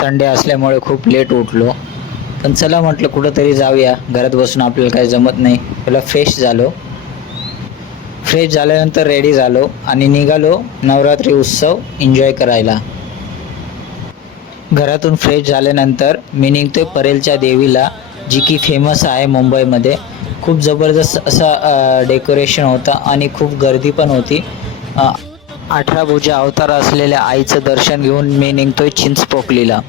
Sunday असल्यामुळे खूप late उठलो. पण चला म्हटलं कुठंतरी जाऊया, घरात बसून आपल्याला काही जमत नाही. पहिला फ्रेश झालो. फ्रेश झाल्यानंतर रेडी झालो आणि निघालो नवरात्री उत्सव एन्जॉय करायला. घरातून फ्रेश झाल्यानंतर मी निघतोय परेलच्या देवीला, जी की फेमस आहे मुंबईमध्ये. खूप जबरदस्त असा डेकोरेशन होतं आणि खूप गर्दी पण होती. 18 भुजा अवतार असलेल्या आईचं दर्शन घेऊन मी निघतोय चिंचपोकलीला.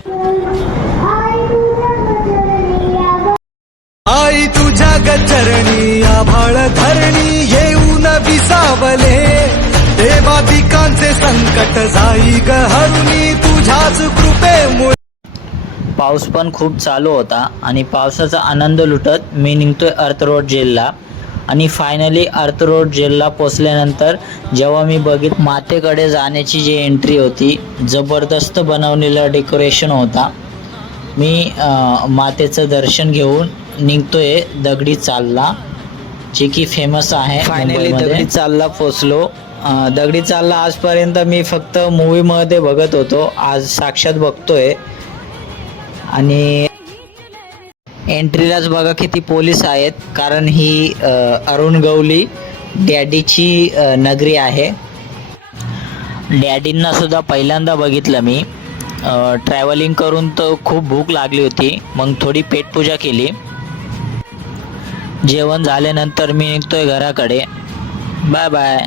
आई तुझ्या गचरणी आभाळ धरणी येऊन विसावले, देवा पिकांचे संकट जाई ग हरुणी तुझ्याच कृपेमुळे. पाऊस पण खूप चालू होता आणि पावसाचा आनंद लुटत मी निघतोय अर्थ रोड जेलला. आणि फायनली अर्थ रोड जेलला पोचल्यानंतर जेव्हा मी मातेकडे जाण्याची जी एंट्री होती, जबरदस्त बनवलेलं डेकोरेशन होता. मी मातेचं दर्शन घेऊन निघतोय दगडी चालला, जे की फेमस आहे. फायनली दगडी चालला पोचलो. दगडी चालला आजपर्यंत मी फक्त मूवीमध्ये बघत होतो, आज साक्षात बघतोय. आणि एंट्रीलाच बघा किती पोलीस आहेत, कारण ही अरुण गवली डॅडीची नगरी आहे. डॅडींना सुद्धा पहिल्यांदा बघितलं मी. ट्रॅव्हलिंग करून तर खूप भूक लागली होती, मग थोडी पेटपूजा केली. जेवण झाल्यानंतर मी निघतोय घराकडे. Bye bye.